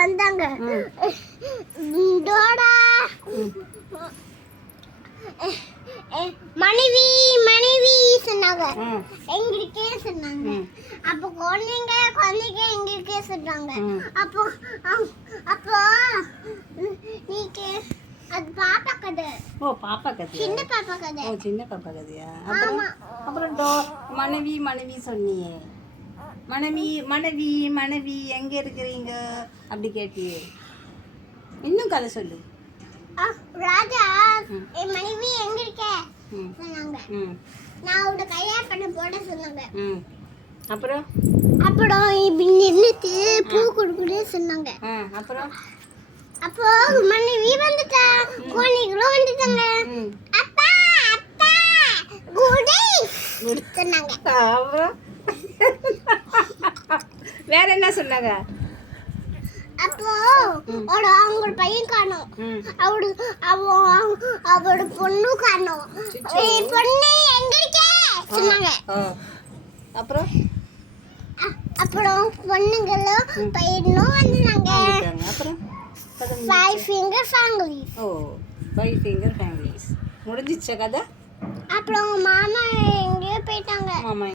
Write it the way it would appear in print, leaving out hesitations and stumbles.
வந்தாங்க. டோடா மனைவி மனைவி சொன்னாங்க, எங்களுக்கே சொன்னாங்க. அப்போ குழந்தைங்க எங்களுக்கே சொன்னாங்க. அப்போ அப்போ நீக்கு அது பாப்பா கதை. ஓ பாப்பா கதை, சின்ன பாப்பா கதை. ஓ சின்ன பாப்பா கதையா? அப்புறம் மனைவி மனைவி சொன்னியே, மனைவி மனைவி மனைவி எங்க இருக்கிறீங்க அப்படி கேட்டியே. இன்னும் கதை சொல்லு. ராஜா என் மனைவி எங்க இருக்க சொன்னாங்க. நான் உட கல்யாணம் பண்ண போட சொன்னாங்க. அப்புறம் அப்புறம் இப்படி நின்னுட்டு பூ கொடுக்குறே சொன்னாங்க. அப்புறம் அப்போ மனைவி வந்துட்டா, கோழிகளும் வந்துட்டாங்க. அப்பா அப்பா குடி சொன்னாங்க. அப்புறம் வேற என்ன சொன்னாங்க? அப்போ அவங்க பையன் காணோம், அவரோட பொண்ணு காணோம். பொண்ணு எங்க இருக்கே சொன்னாங்க. அப்புறம் அப்புறம் பொண்ணுங்களும் பையனும் வந்தாங்க. அப்புறம் 5 finger families. ஓ 5 finger families முடிஞ்சிச்ச கதை. அப்புறம் மாமா எங்கேயோ போயிட்டாங்க. மாமா